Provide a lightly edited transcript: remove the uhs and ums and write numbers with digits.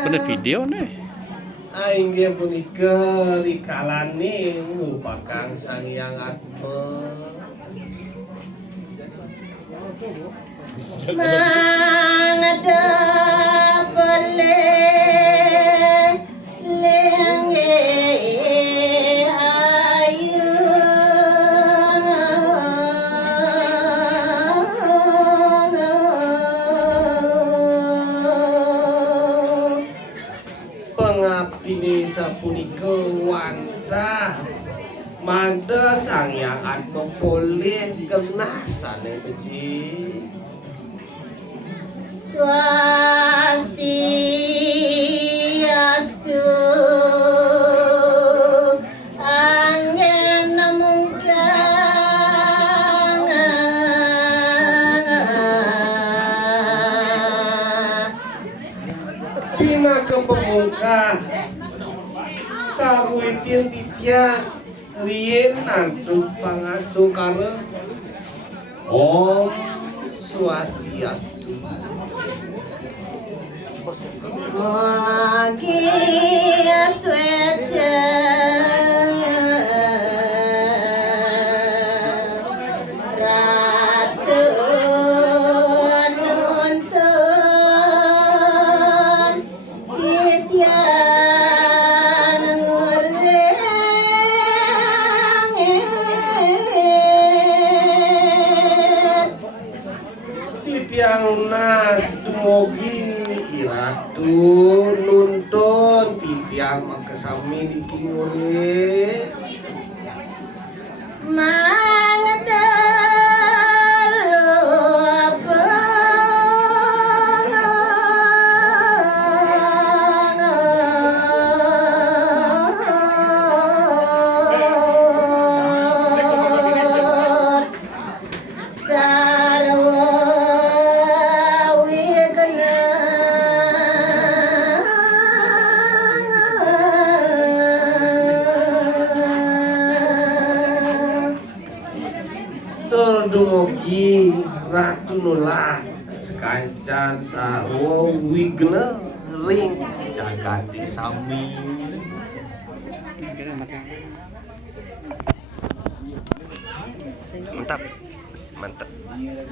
Kulit video nih. Aing ge punika rikalane ngupakang Sang Hyang Atma. Mangada boleh lenge ayu Pengabdi sapunika wantah mangda Sang Hyang Atma poleh genah sane beji. Swastiastu angin mungkang Pina kepemungkah kawitin titya rien nantu pangastu kare Om Swastiastu. Ogi sweceng ratu nuntun titian ngureng Titiang lunas dumugi iratu nuntun titiang makasami dikingure dumugi ratu nulak sekancan sarwa wigna ring jagati sami. Mantap, mantap.